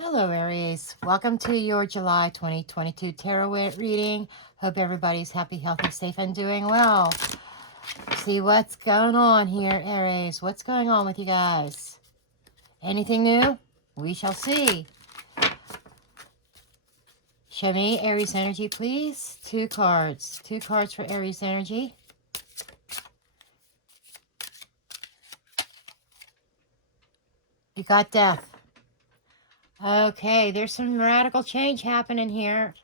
Hello, Aries. Welcome to your July 2022 tarot reading. Hope everybody's happy, healthy, safe, and doing well. See what's going on here, Aries. What's going on with you guys? Anything new? We shall see. Show me Aries energy, please. Two cards. Two cards for Aries energy. You got death. Okay, there's some radical change happening here.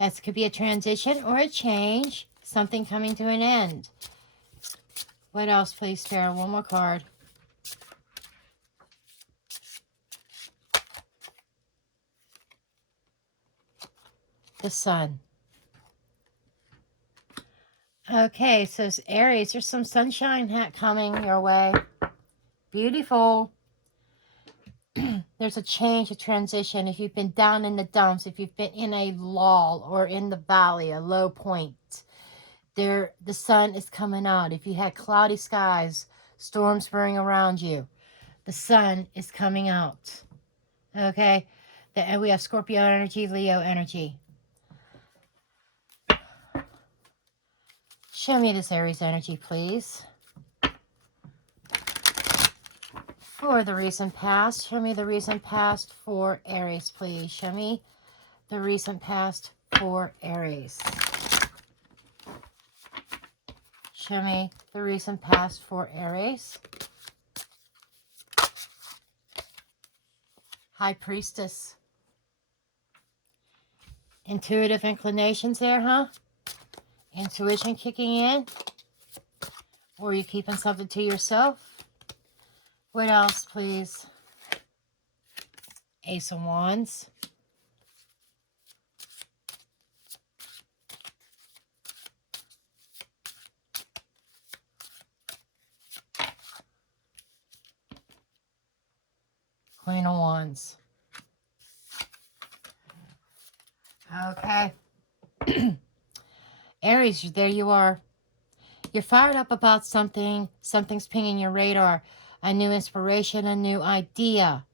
That could be a transition or a change. Something coming to an end. What else, please, Spirit? One more card. The Sun. Okay, so Aries, there's some sunshine coming your way. Beautiful. There's a change, a transition. If you've been down in the dumps, if you've been in a lull or in the valley, a low point, the sun is coming out. If you had cloudy skies, storms brewing around you, the sun is coming out. Okay? And we have Scorpio energy, Leo energy. Show me this Aries energy, please. For the recent past, show me the recent past for Aries, please. Show me the recent past for Aries. Show me the recent past for Aries. High Priestess. Intuitive inclinations there, huh? Intuition kicking in? Or are you keeping something to yourself? What else, please? Ace of Wands. Queen of Wands. Okay. Aries, there you are. You're fired up about something. Something's pinging your radar. A new inspiration, a new idea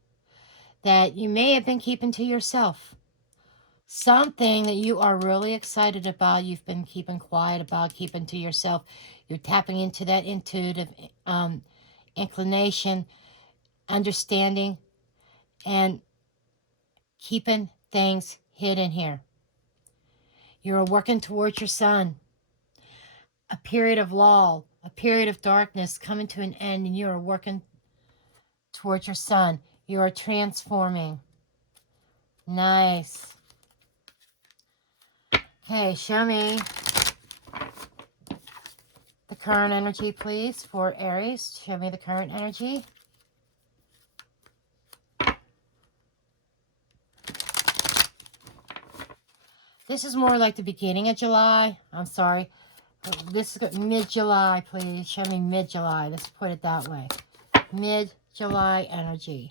that you may have been keeping to yourself. Something that you are really excited about, you've been keeping quiet about, keeping to yourself. You're tapping into that intuitive inclination, understanding, and keeping things hidden here. You're working towards your sun. A period of lull, a period of darkness coming to an end, and you're working towards your sun. You are transforming. Nice. Okay, show me the current energy, please, for Aries. Show me the current energy. This is more like the beginning of July. I'm sorry. This is mid-July, please. Show me mid-July. Let's put it that way. Mid-July energy.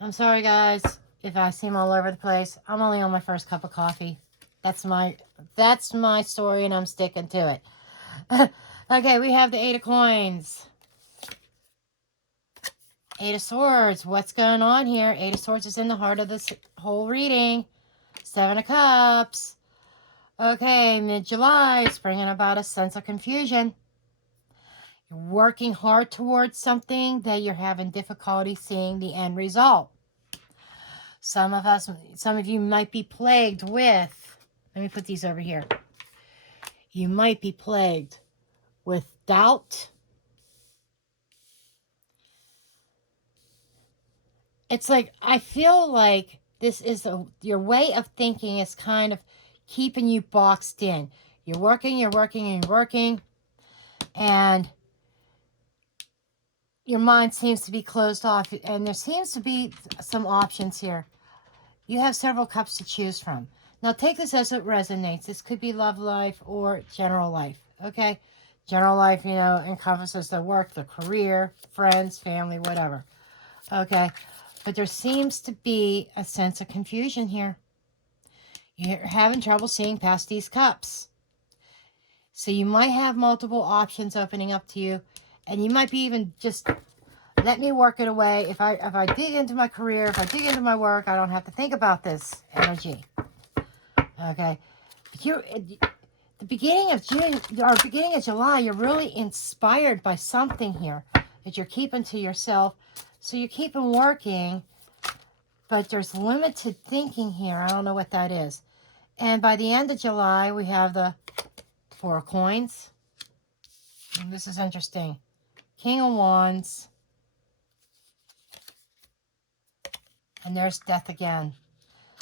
I'm sorry, guys, if I seem all over the place. I'm only on my first cup of coffee. That's my story, and I'm sticking to it. Okay, we have the Eight of Coins. Eight of Swords. What's going on here? Eight of Swords is in the heart of this whole reading. Seven of Cups. Okay, mid-July. It's bringing about a sense of confusion. You're working hard towards something that you're having difficulty seeing the end result. Some of you might be plagued with, let me put these over here. You might be plagued with doubt. It's like, I feel like this is your way of thinking is kind of keeping you boxed in. You're working, and your mind seems to be closed off, and there seems to be some options here. You have several cups to choose from. Now, take this as it resonates. This could be love life or general life, okay? General life, you know, encompasses the work, the career, friends, family, whatever, okay? But there seems to be a sense of confusion here. You're having trouble seeing past these cups. So you might have multiple options opening up to you, and you might be even just Let me work it away. If I dig into my career, if I dig into my work, I don't have to think about this energy. Okay. The beginning of June or beginning of July, you're really inspired by something here that you're keeping to yourself. So you're keeping working, but there's limited thinking here. I don't know what that is. And by the end of July, we have the 4 of Coins. And this is interesting. King of Wands. And there's Death again.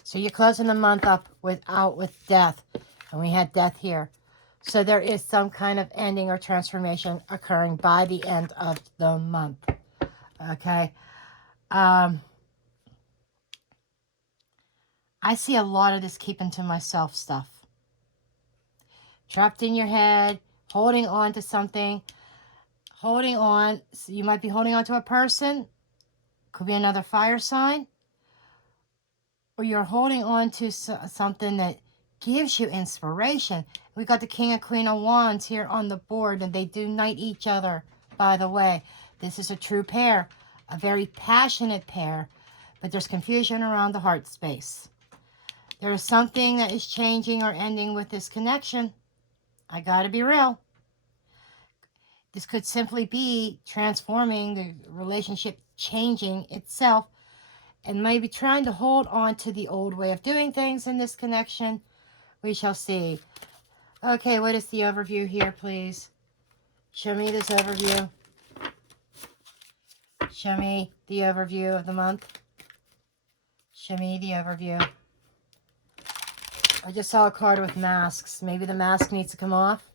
So you're closing the month up with Death. And we had Death here. So there is some kind of ending or transformation occurring by the end of the month. Okay. I see a lot of this keeping to myself stuff. Trapped in your head, holding on to something. Holding on. So you might be holding on to a person. Could be another fire sign. Or you're holding on to something that gives you inspiration. We got the King and Queen of Wands here on the board, and they do knight each other, by the way. This is a true pair, a very passionate pair, but there's confusion around the heart space. There is something that is changing or ending with this connection. I gotta be real. This could simply be transforming the relationship, changing itself, and maybe trying to hold on to the old way of doing things in this connection. We shall see. Okay, what is the overview here, please? Show me this overview. Show me the overview of the month. Show me the overview. I just saw a card with masks. Maybe the mask needs to come off.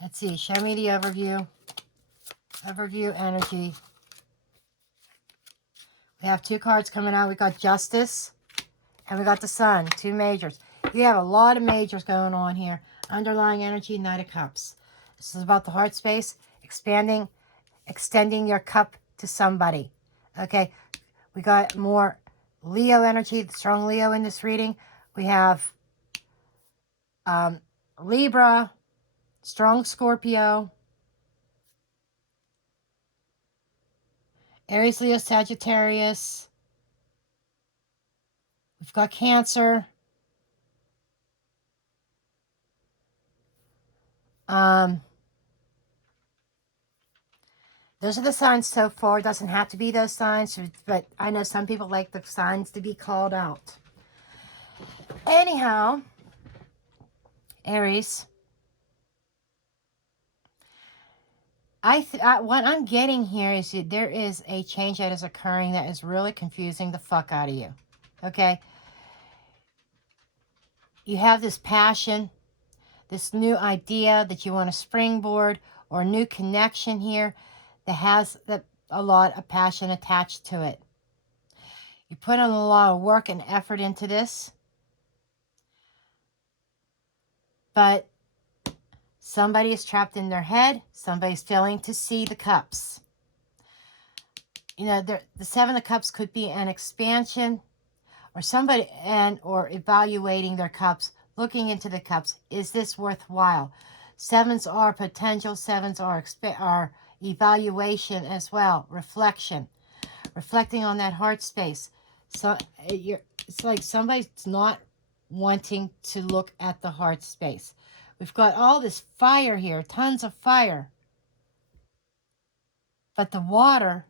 Let's see. Show me the overview. Overview energy. We have 2 cards coming out. We got Justice and we got the Sun. 2 majors. You have a lot of majors going on here. Underlying energy, Knight of Cups. This is about the heart space, expanding, extending your cup to somebody. Okay, we got more Leo energy, strong Leo in this reading. We have Libra, strong Scorpio, Aries, Leo, Sagittarius. We've got Cancer. Those are the signs so far. It doesn't have to be those signs, but I know some people like the signs to be called out. Anyhow, Aries, what I'm getting here is that there is a change that is occurring that is really confusing the fuck out of you. Okay? You have this passion, this new idea that you want to springboard, or a new connection here that has a lot of passion attached to it. You put in a lot of work and effort into this, but somebody is trapped in their head. Somebody's failing to see the cups. You know, the 7 of Cups could be an expansion, or somebody or evaluating their cups, looking into the cups. Is this worthwhile? 7s are potential. 7s are evaluation as well. Reflection. Reflecting on that heart space. So it's like somebody's not wanting to look at the heart space. We've got all this fire here, tons of fire. But the water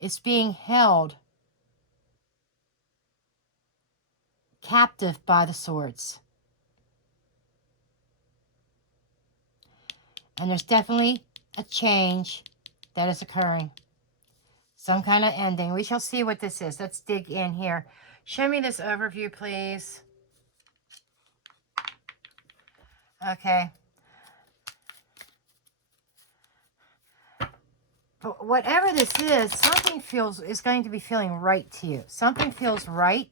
is being held captive by the swords. And there's definitely a change that is occurring. Some kind of ending. We shall see what this is. Let's dig in here. Show me this overview, please. Okay. But whatever this is, something is going to be feeling right to you. Something feels right.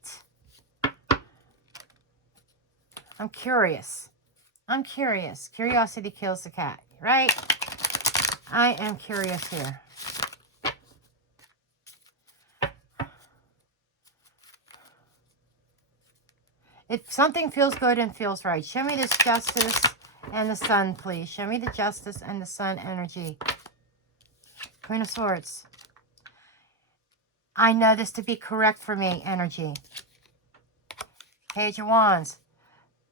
I'm curious. I'm curious. Curiosity kills the cat, right? I am curious here. If something feels good and feels right, show me this Justice and the Sun, please. Show me the Justice and the Sun energy. Queen of Swords. I know this to be correct for me, energy. Page of Wands.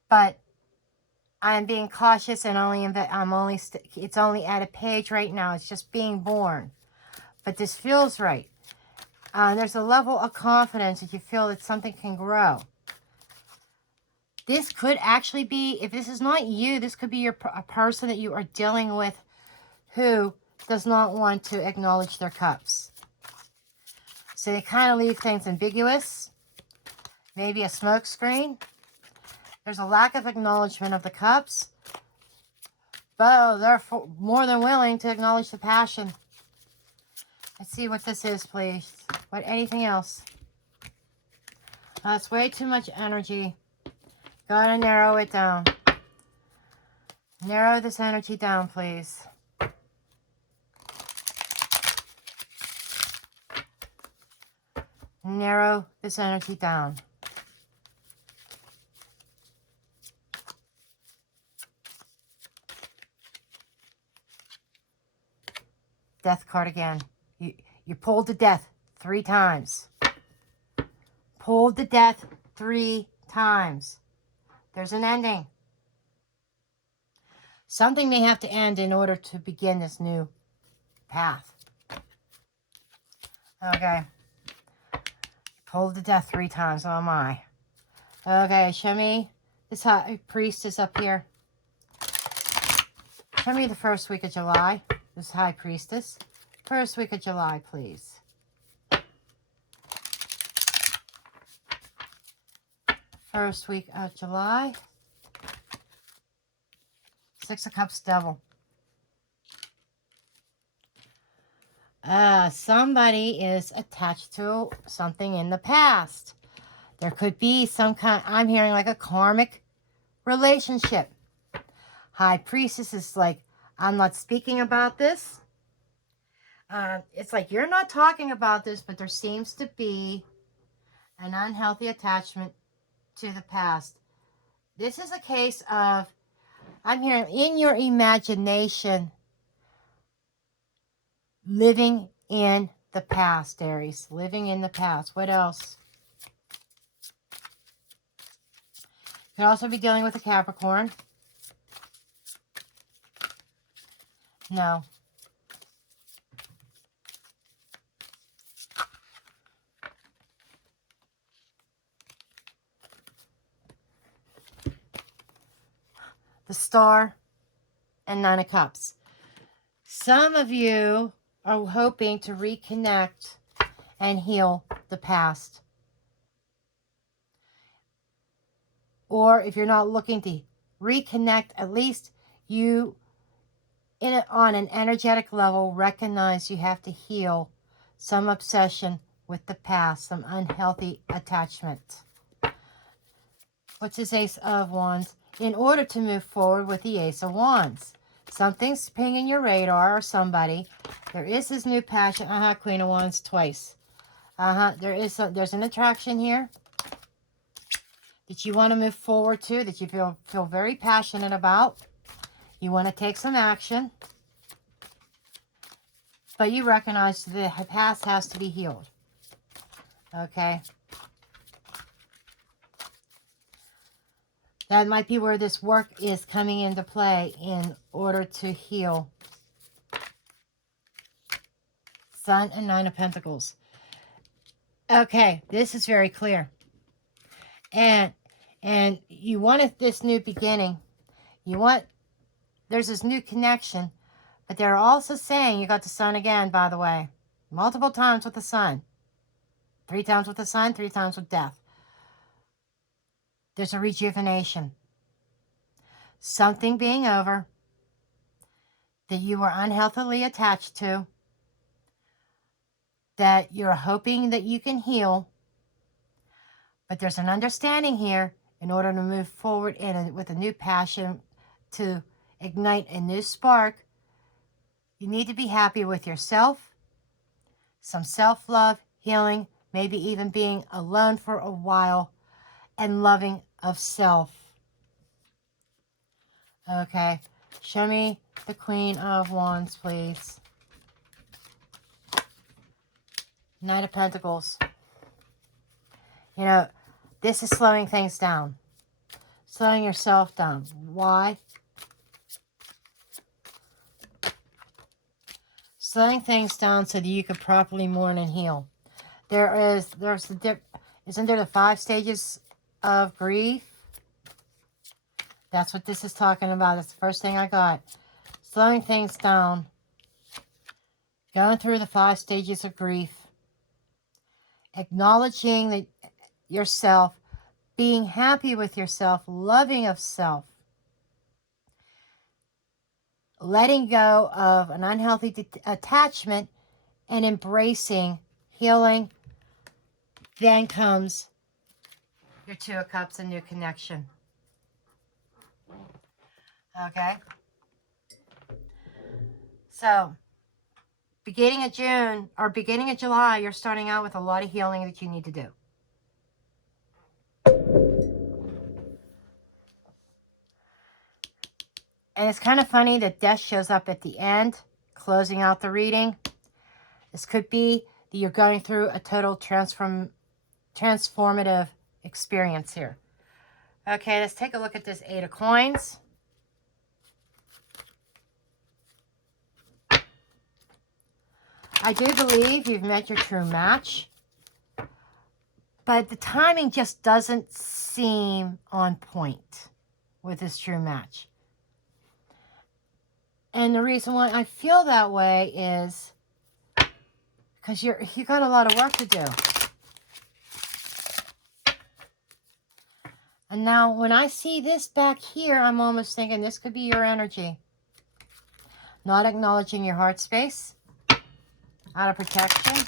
But I'm being cautious and it's only at a page right now. It's just being born. But this feels right. There's a level of confidence that you feel that something can grow. This could actually be, if this is not you, this could be a person that you are dealing with who does not want to acknowledge their cups. So they kind of leave things ambiguous. Maybe a smoke screen. There's a lack of acknowledgement of the cups. But they're more than willing to acknowledge the passion. Let's see what this is, please. Anything else? That's way too much energy. Gotta narrow it down. Narrow this energy down, please. Narrow this energy down. Death card again. You pulled to death 3 times. Pulled to death 3 times. There's an ending. Something may have to end in order to begin this new path. Okay. Pulled to death 3 times. Oh my. Okay, show me this high priestess up here. Show me the first week of July. This high priestess. First week of July, please. First week of July. 6 of Cups, Devil. Somebody is attached to something in the past. There could be some kind, I'm hearing like a karmic relationship. High Priestess is like, I'm not speaking about this. It's like you're not talking about this, but there seems to be an unhealthy attachment to the past. This is a case of, I'm hearing in your imagination, living in the past, Aries. Living in the past. What else? Could also be dealing with a Capricorn. No. The Star and 9 of Cups. Some of you are hoping to reconnect and heal the past. Or if you're not looking to reconnect, at least you, on an energetic level, recognize you have to heal some obsession with the past, some unhealthy attachment. What's this Ace of Wands? In order to move forward with the Ace of Wands. Something's pinging your radar or somebody. There is this new passion. Queen of Wands twice. There's an attraction here that you want to move forward to, that you feel very passionate about. You want to take some action. But you recognize the past has to be healed. Okay. That might be where this work is coming into play in order to heal. Sun and 9 of Pentacles. Okay, this is very clear. And you want this new beginning. There's this new connection. But they're also saying, you got the Sun again, by the way. Multiple times with the Sun. 3 times with the Sun, 3 times with death. There's a rejuvenation. Something being over that you were unhealthily attached to, that you're hoping that you can heal. But there's an understanding here in order to move forward with a new passion, to ignite a new spark. You need to be happy with yourself, some self-love, healing, maybe even being alone for a while, and loving of self. Okay, show me the Queen of Wands, please. Knight of Pentacles. You know, this is slowing things down. Slowing yourself down. Why? Slowing things down so that you could properly mourn and heal. Isn't there the 5 stages of grief? That's what this is talking about. That's the first thing I got. Slowing things down. Going through the 5 stages of grief. Acknowledging yourself. Being happy with yourself. Loving of self. Letting go of an unhealthy attachment and embracing healing. Then comes your 2 of Cups, a new connection. Okay? So, beginning of June or beginning of July, you're starting out with a lot of healing that you need to do. And it's kind of funny that death shows up at the end, closing out the reading. This could be that you're going through a total transformative experience here. Okay, let's take a look at this 8 of Coins. I do believe you've met your true match, but the timing just doesn't seem on point with this true match. And the reason why I feel that way is because you got a lot of work to do. And now when I see this back here, I'm almost thinking this could be your energy. Not acknowledging your heart space. Out of protection.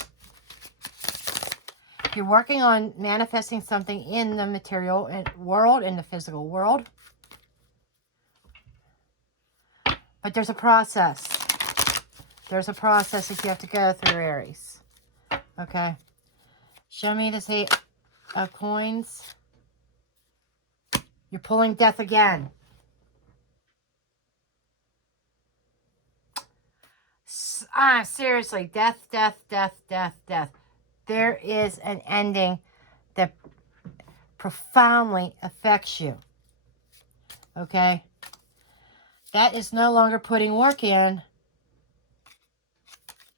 You're working on manifesting something in the material world, in the physical world. But there's a process. There's a process that you have to go through, Aries. Okay. Show me this 8 of Coins. You're pulling death again. Seriously. Death, death, death, death, death. There is an ending that profoundly affects you. Okay? That is no longer putting work in.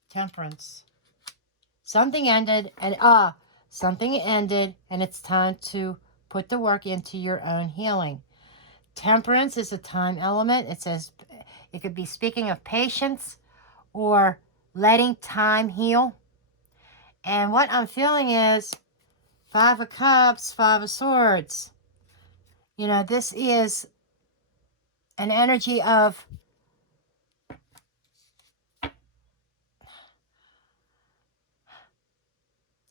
Temperance. Something ended and it's time to put the work into your own healing. Temperance is a time element. It says it could be speaking of patience or letting time heal. And what I'm feeling is 5 of Cups, 5 of Swords. You know, this is an energy of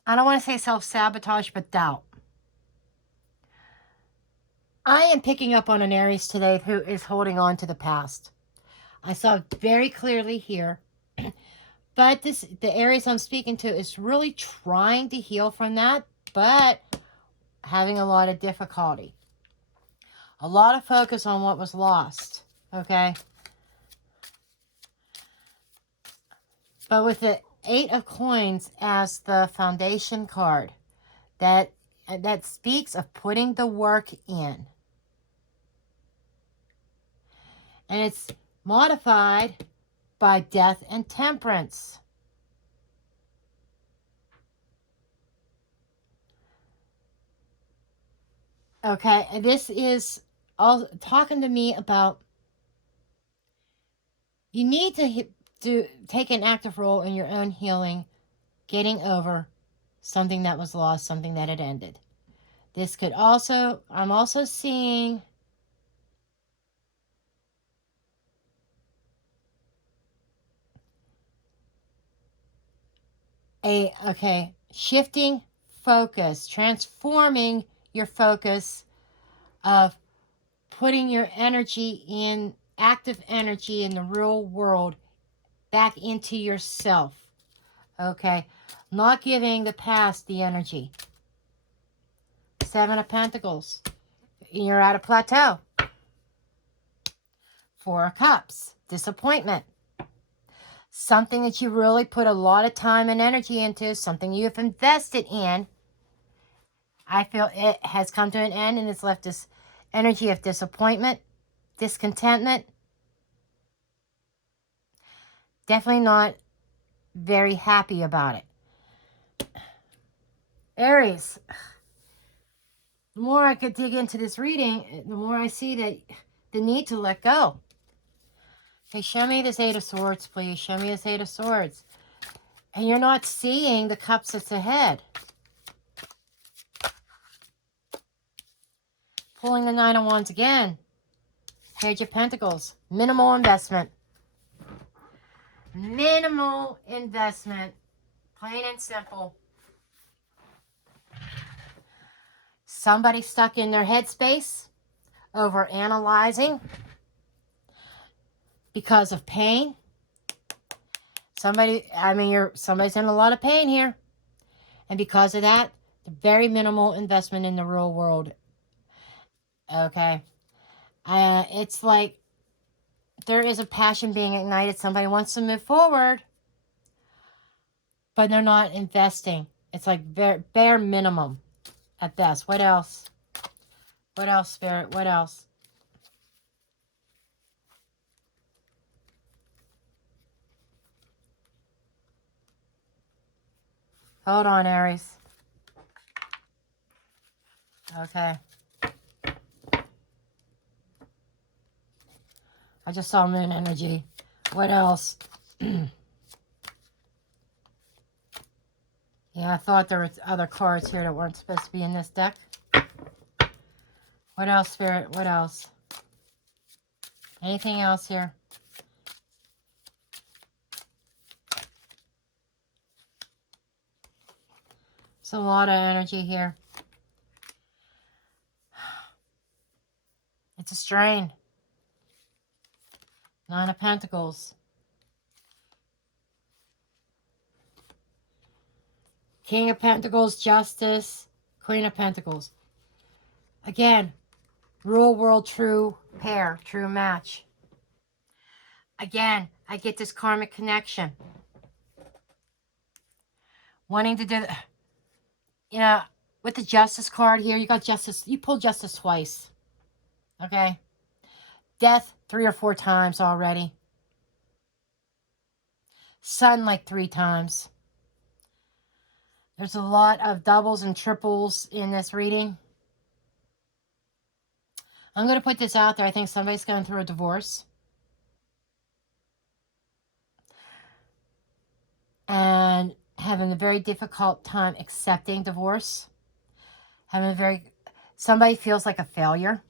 I don't want to say self-sabotage, but doubt. I am picking up on an Aries today who is holding on to the past. I saw it very clearly here. But the Aries I'm speaking to is really trying to heal from that, but having a lot of difficulty. A lot of focus on what was lost, okay? But with the 8 of Coins as the foundation card, that speaks of putting the work in. And it's modified by death and temperance. Okay, and this is all talking to me about you need to take an active role in your own healing, getting over something that was lost, something that had ended. This could also, I'm also seeing shifting focus, transforming your focus of putting your energy in, active energy in the real world back into yourself. Okay, not giving the past the energy. 7 of Pentacles. You're at a plateau. 4 of Cups. Disappointment. something that you really put a lot of time and energy into, something you've invested in, I feel it has come to an end, and it's left this energy of disappointment, discontentment. Definitely not very happy about it. Aries, the more I could dig into this reading, the more I see that the need to let go. Okay, show me this Eight of Swords, please. Show me this Eight of Swords. And you're not seeing the cups that's ahead. Pulling the Nine of Wands again. Page of Pentacles. Minimal investment. Minimal investment. Plain and simple. Somebody stuck in their headspace, over analyzing because of pain. Somebody's in a lot of pain here. And because of that, very minimal investment in the real world. Okay. It's like there is a passion being ignited. Somebody wants to move forward, but they're not investing. It's like bare minimum at best. What else? What else, Spirit? What else? Hold on, Aries. Okay. I just saw moon energy. What else? Yeah, I thought there were other cards here that weren't supposed to be in this deck. What else, Spirit? What else? Anything else here? It's a lot of energy here. It's a strain. Nine of Pentacles. King of Pentacles, Justice, Queen of Pentacles. Again, real world true pair, true match. Again, I get this karmic connection. Wanting to do, with the Justice card here, you got Justice, you pulled Justice twice. Okay? Death 3 or 4 times already. Sun like 3 times. There's a lot of doubles and triples in this reading. I'm going to put this out there. I think somebody's going through a divorce. And having a very difficult time accepting divorce. Somebody feels like a failure.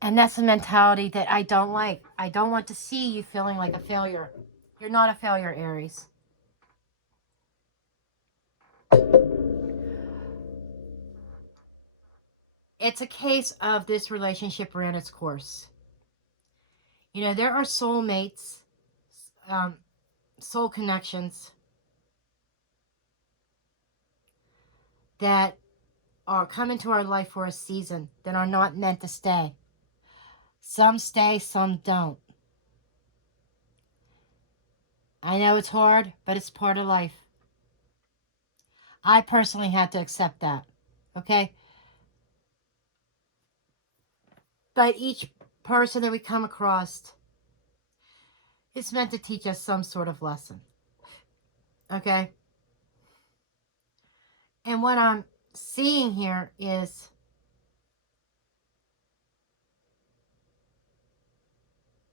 And that's a mentality that I don't like. I don't want to see you feeling like a failure. You're not a failure, Aries. It's a case of this relationship ran its course. There are soulmates, soul connections that come into our life for a season that are not meant to stay. Some stay, some don't. I know it's hard, but it's part of life. I personally had to accept that. Okay? But each person that we come across is meant to teach us some sort of lesson. Okay? And what I'm seeing here is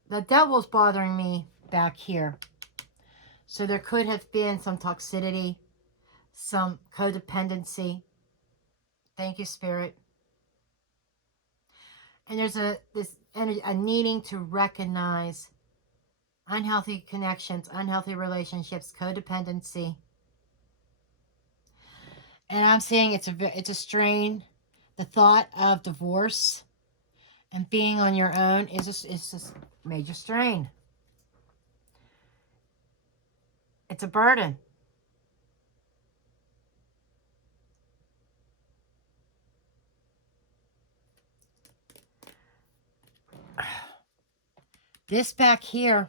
the devil's bothering me back here. So there could have been some toxicity, some codependency. Thank you, Spirit. And there's a needing to recognize unhealthy connections, unhealthy relationships, codependency. And I'm seeing it's a strain. The thought of divorce and being on your own is a major strain. It's a burden. This back here.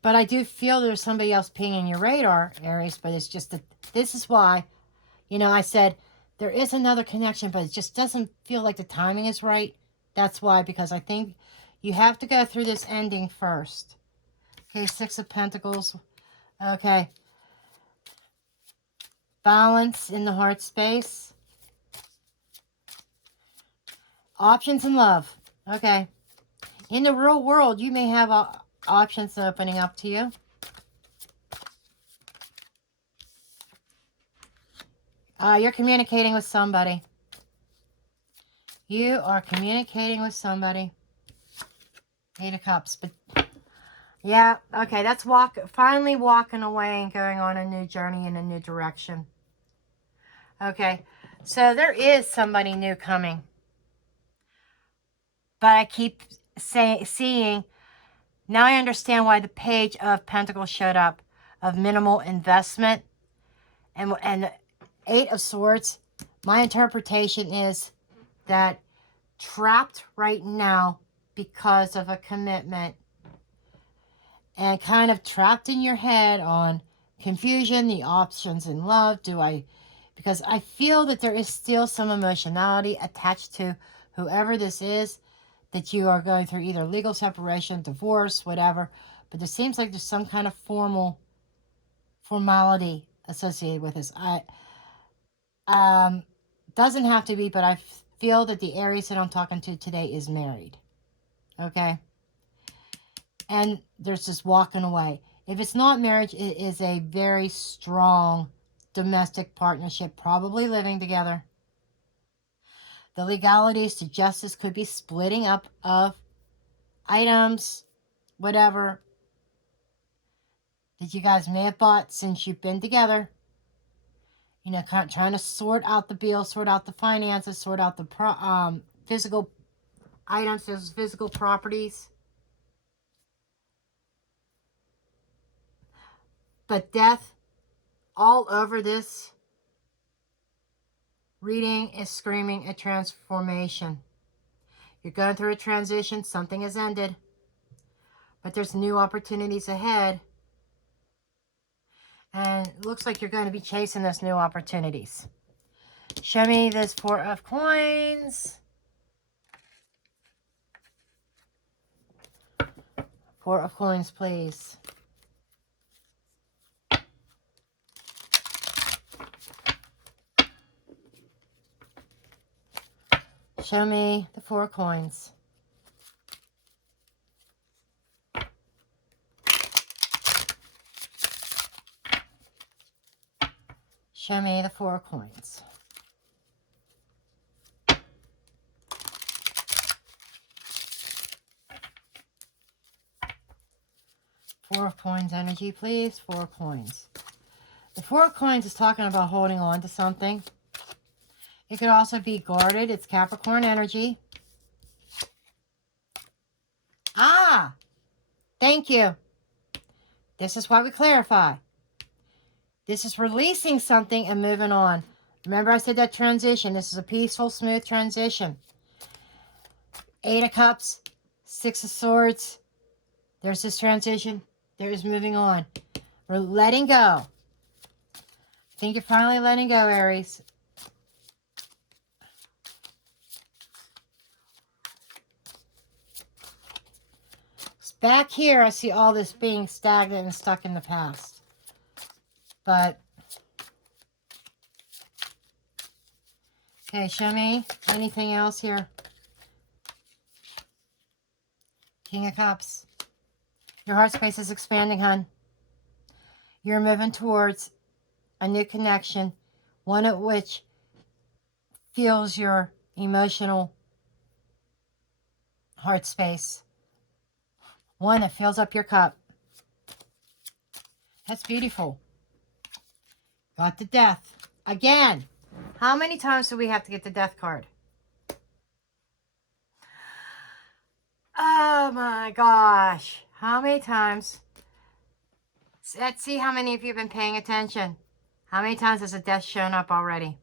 But I do feel there's somebody else pinging your radar, Aries. But it's just that this is why, you know, I said there is another connection, but it just doesn't feel like the timing is right. That's why, because I think you have to go through this ending first. Okay, Six of Pentacles. Okay. Balance in the heart space. Options in love. Okay. In the real world, you may have options opening up to you. You're communicating with somebody. You are communicating with somebody. Eight of Cups. But yeah, okay, that's finally walking away and going on a new journey in a new direction. Okay, so there is somebody new coming. But I keep seeing, now I understand why the Page of Pentacles showed up, of minimal investment. And the Eight of Swords, my interpretation is that trapped right now because of a commitment. And kind of trapped in your head on confusion, the options in love. Because I feel that there is still some emotionality attached to whoever this is, that you are going through either legal separation, divorce, whatever. But there seems like there's some kind of formality associated with this. Doesn't have to be, but I feel that the Aries that I'm talking to today is married. Okay? And there's just walking away. If it's not marriage, it is a very strong domestic partnership, probably living together. The legalities to justice could be splitting up of items, whatever, that you guys may have bought since you've been together. You know, kind of trying to sort out the bills, sort out the finances, sort out the physical items, those physical properties. But death all over this reading is screaming a transformation. You're going through a transition. Something has ended. But there's new opportunities ahead. And it looks like you're going to be chasing those new opportunities. Show me this Four of Coins. Four of Coins, please. Show me the Four of Coins. Show me the Four of Coins. Four of Coins energy, please. Four of Coins. The Four of Coins is talking about holding on to something. It could also be guarded. It's Capricorn energy. Ah! Thank you. This is why we clarify. This is releasing something and moving on. Remember I said that transition. This is a peaceful, smooth transition. Eight of Cups. Six of Swords. There's this transition. There is moving on. We're letting go. I think you're finally letting go, Aries. Back here, I see all this being stagnant and stuck in the past. But, okay, show me anything else here. King of Cups. Your heart space is expanding, hon. You're moving towards a new connection, one of which fills your emotional heart space. One that fills up your cup. That's beautiful. Got the Death. Again. How many times do we have to get the Death card? Oh my gosh. How many times? Let's see how many of you have been paying attention. How many times has the Death shown up already?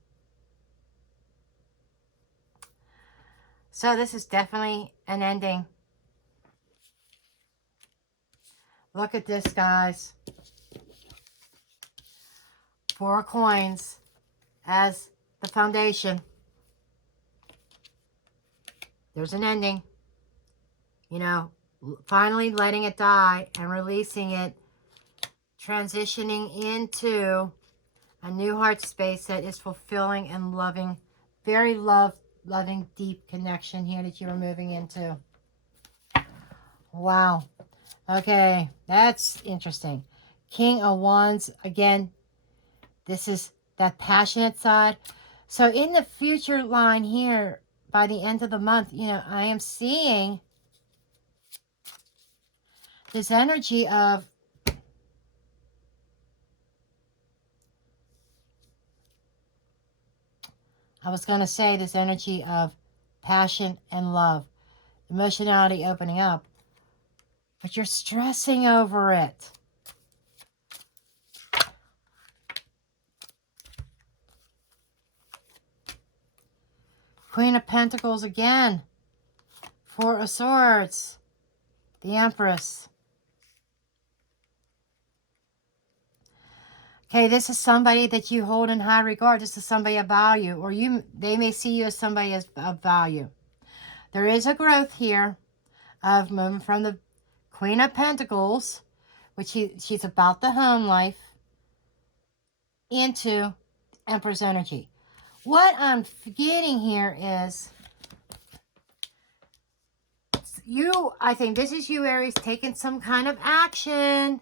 So this is definitely an ending. Look at this, guys. 4 of coins as the foundation. There's an ending. You know, finally letting it die and releasing it. Transitioning into a new heart space that is fulfilling and loving. Very loving, deep connection here that you are moving into. Wow. Okay, that's interesting. King of Wands, again, this is that passionate side. So in the future line here, by the end of the month, you know, I am seeing this energy of this energy of passion and love, emotionality opening up, but you're stressing over it. Queen of Pentacles again. 4 of Swords. The Empress. Okay, this is somebody that you hold in high regard. This is somebody of value, or they may see you as somebody of value. There is a growth here of moving from the Queen of Pentacles, which she's about the home life, into Empress energy. What I'm getting here is I think this is you, Aries, taking some kind of action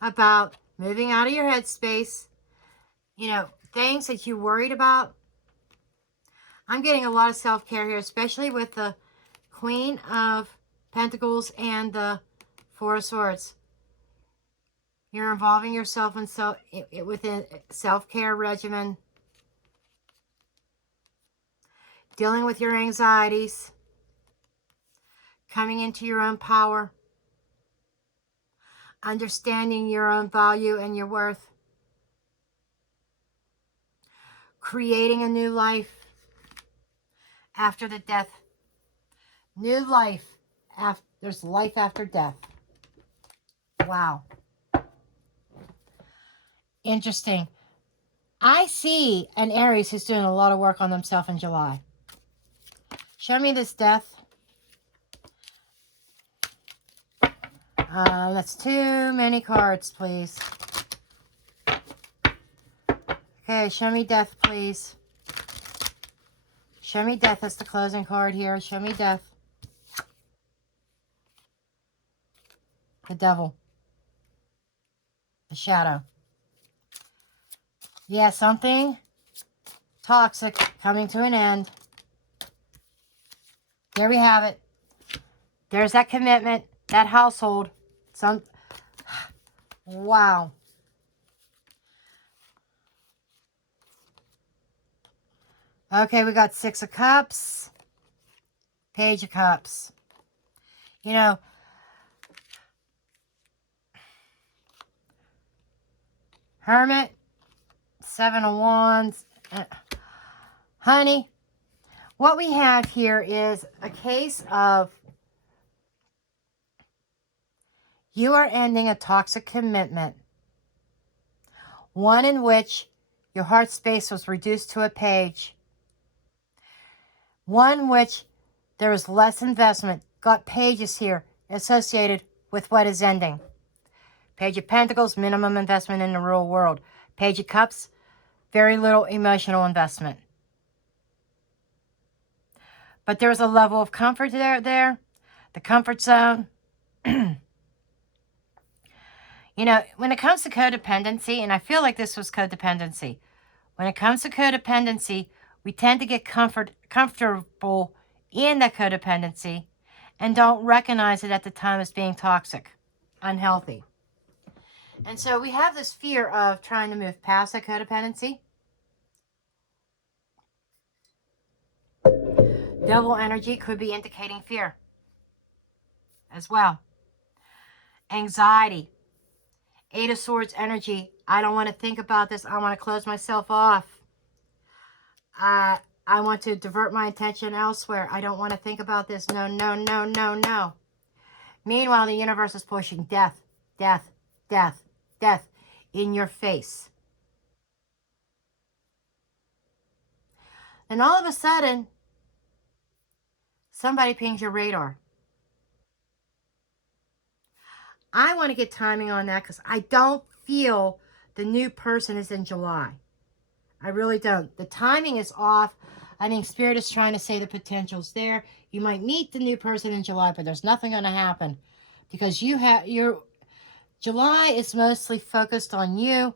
about moving out of your headspace. You know, things that you worried about. I'm getting a lot of self-care here, especially with the Queen of Pentacles and the 4 of Swords. You're involving yourself in within self-care regimen. Dealing with your anxieties. Coming into your own power. Understanding your own value and your worth. Creating a new life after the death. New life. There's life after death. Wow. Interesting. I see an Aries who's doing a lot of work on themselves in July. Show me this death. That's too many cards, please. Okay, show me death, please. Show me death. That's the closing card here. Show me death. The Devil. The Shadow. Yeah, something toxic coming to an end. There we have it. There's that commitment, that household. Wow. Okay, we got 6 of Cups. Page of Cups. You know, Hermit. 7 of Wands. Honey, what we have here is a case of you are ending a toxic commitment. One in which your heart space was reduced to a page. One which there is less investment. Got pages here associated with what is ending. Page of Pentacles, minimum investment in the real world. Page of Cups, very little emotional investment. But there's a level of comfort there. The comfort zone. You know, when it comes to codependency, and I feel like this was codependency. When it comes to codependency, we tend to get comfortable in that codependency and don't recognize it at the time as being toxic, unhealthy. And so we have this fear of trying to move past that codependency. Devil energy could be indicating fear as well. Anxiety. 8 of Swords energy. I don't want to think about this. I want to close myself off. I I want to divert my attention elsewhere. I don't want to think about this. No, no, no, no, no. Meanwhile, the universe is pushing death, death, death, death in your face. And all of a sudden, somebody pings your radar. I want to get timing on that because I don't feel the new person is in July. I really don't. The timing is off. I think Spirit is trying to say the potential's there. You might meet the new person in July, but there's nothing going to happen because your July is mostly focused on you,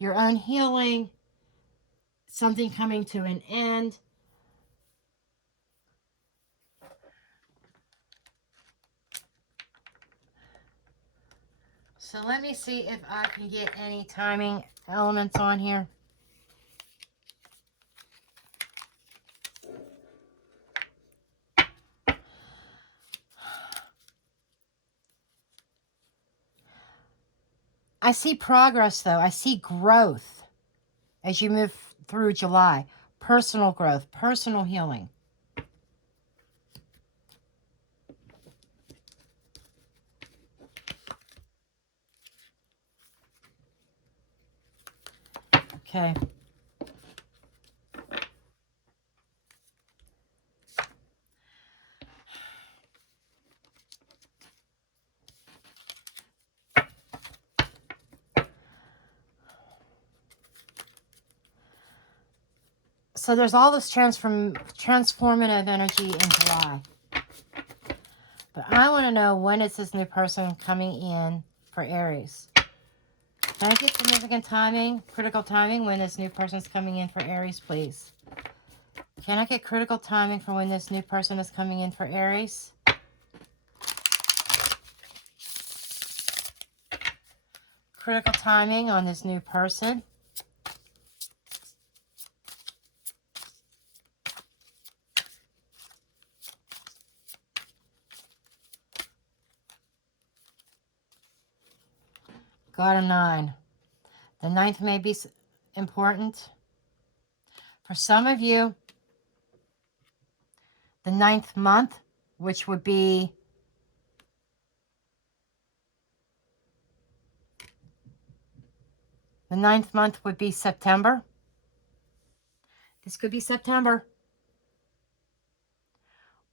your own healing, something coming to an end. So let me see if I can get any timing elements on here. I see progress, though. I see growth as you move through July. Personal growth, personal healing. Okay. So there's all this transformative energy in July. But I want to know, when is this new person coming in for Aries? Can I get significant timing, critical timing, when this new person's coming in for Aries, please? Can I get critical timing for when this new person is coming in for Aries? Critical timing on this new person. Got a 9. The 9th may be important. For some of you, the 9th month, which would be September. This could be September.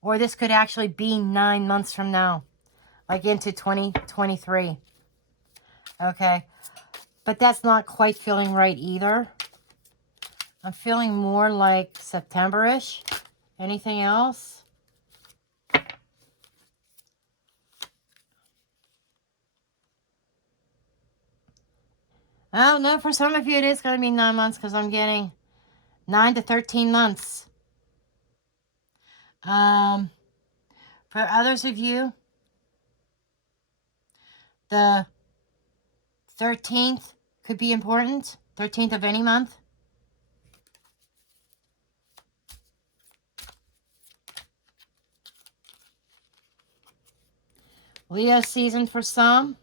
Or this could actually be 9 months from now, like into 2023. Okay. But that's not quite feeling right either. I'm feeling more like September-ish. Anything else? Oh, no, for some of you it is going to be 9 months because I'm getting 9 to 13 months. For others of you, the 13th could be important. 13th of any month. Leo season for some,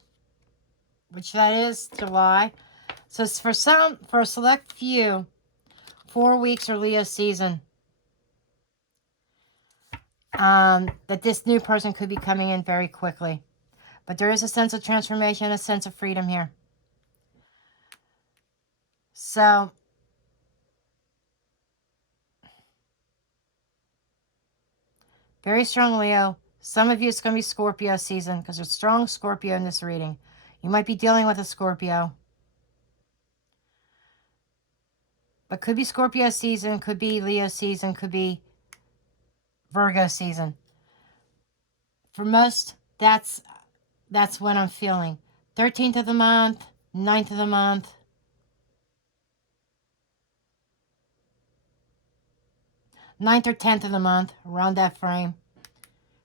which that is July. So it's for a select few, 4 weeks are Leo season. That this new person could be coming in very quickly. But there is a sense of transformation, a sense of freedom here. So, very strong Leo. Some of you, it's going to be Scorpio season because there's strong Scorpio in this reading. You might be dealing with a Scorpio. But could be Scorpio season, could be Leo season, could be Virgo season. For most, that's what I'm feeling. 13th of the month, 9th of the month. 9th or 10th of the month, around that frame.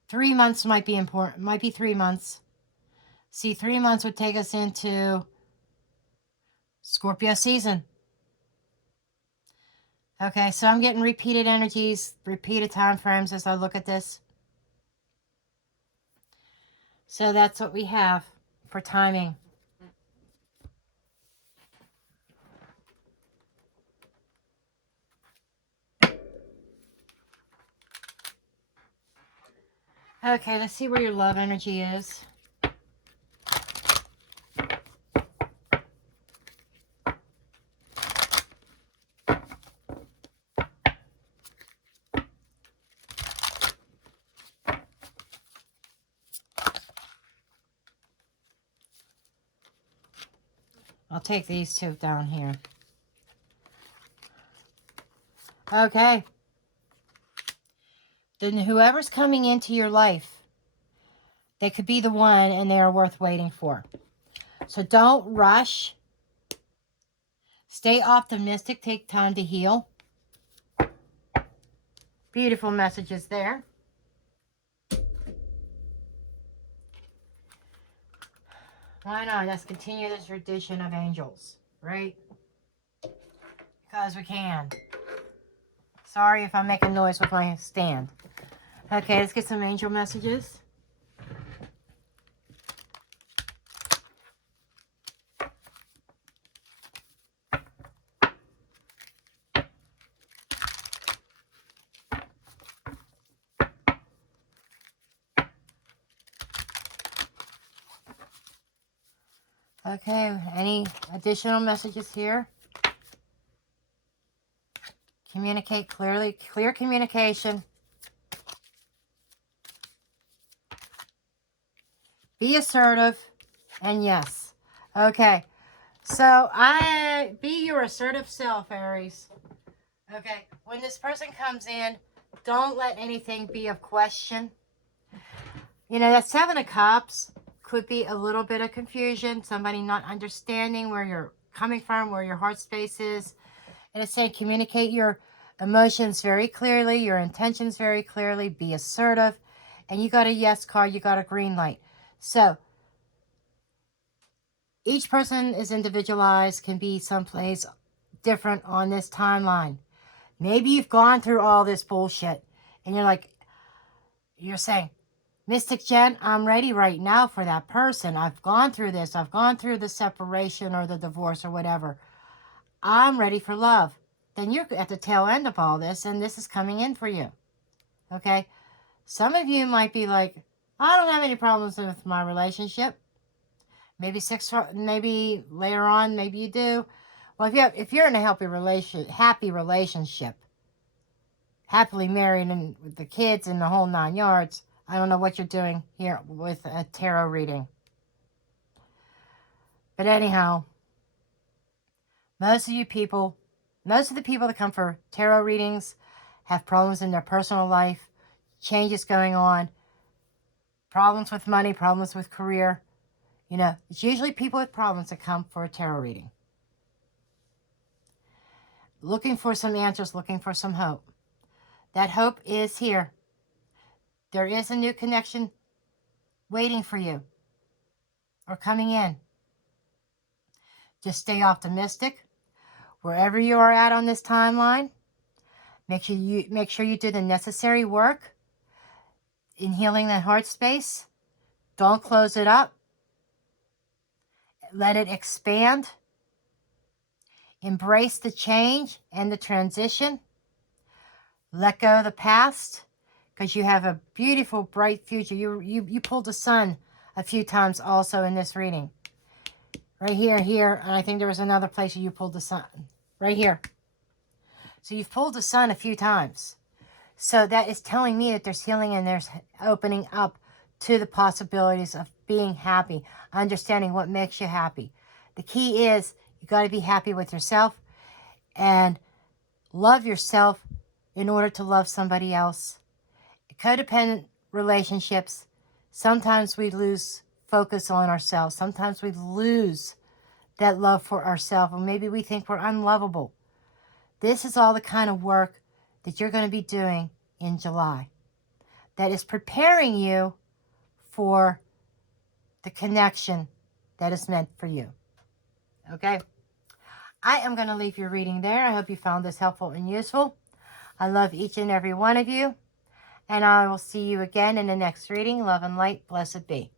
3 months might be important. Might be 3 months. See, 3 months would take us into Scorpio season. Okay, so I'm getting repeated energies, repeated time frames as I look at this. So that's what we have for timing. Okay, let's see where your love energy is. I'll take these two down here. Okay. Then whoever's coming into your life, they could be the one and they are worth waiting for. So don't rush. Stay optimistic. Take time to heal. Beautiful messages there. Why not? Let's continue the tradition of angels, right? Because we can. Sorry if I'm making noise with my stand. Okay, let's get some angel messages. Okay, any additional messages here? Communicate clearly. Clear communication. Be assertive. And yes. Okay. So, be your assertive self, Aries. Okay. When this person comes in, don't let anything be of question. You know, that Seven of Cups could be a little bit of confusion. Somebody not understanding where you're coming from, where your heart space is. And it's saying communicate your emotions very clearly, your intentions very clearly, be assertive. And you got a yes card, you got a green light. So, each person is individualized, can be someplace different on this timeline. Maybe you've gone through all this bullshit and you're saying, Mystic Jenn, I'm ready right now for that person. I've gone through this. I've gone through the separation or the divorce or whatever. I'm ready for love. Then you're at the tail end of all this, and this is coming in for you. Okay? Some of you might be like, I don't have any problems with my relationship. Maybe later on, maybe you do. Well, if you're in a happy relationship, happily married and with the kids and the whole 9 yards, I don't know what you're doing here with a tarot reading. But anyhow, most of the people that come for tarot readings have problems in their personal life, changes going on, problems with money, problems with career. You know, it's usually people with problems that come for a tarot reading. Looking for some answers, looking for some hope. That hope is here. There is a new connection waiting for you or coming in. Just stay optimistic. Wherever you are at on this timeline, make sure you do the necessary work in healing that heart space. Don't close it up. Let it expand. Embrace the change and the transition. Let go of the past, because you have a beautiful, bright future. You pulled the sun a few times also in this reading. Right here, and I think there was another place where you pulled the sun. Right here. So you've pulled the sun a few times. So that is telling me that there's healing and there's opening up to the possibilities of being happy, understanding what makes you happy. The key is you got to be happy with yourself and love yourself in order to love somebody else. Codependent relationships, sometimes we lose focus on ourselves. Sometimes we lose that love for ourselves, or maybe we think we're unlovable. This is all the kind of work that you're going to be doing in July that is preparing you for the connection that is meant for you. Okay? I am going to leave your reading there. I hope you found this helpful and useful. I love each and every one of you. And I will see you again in the next reading. Love and light. Blessed be.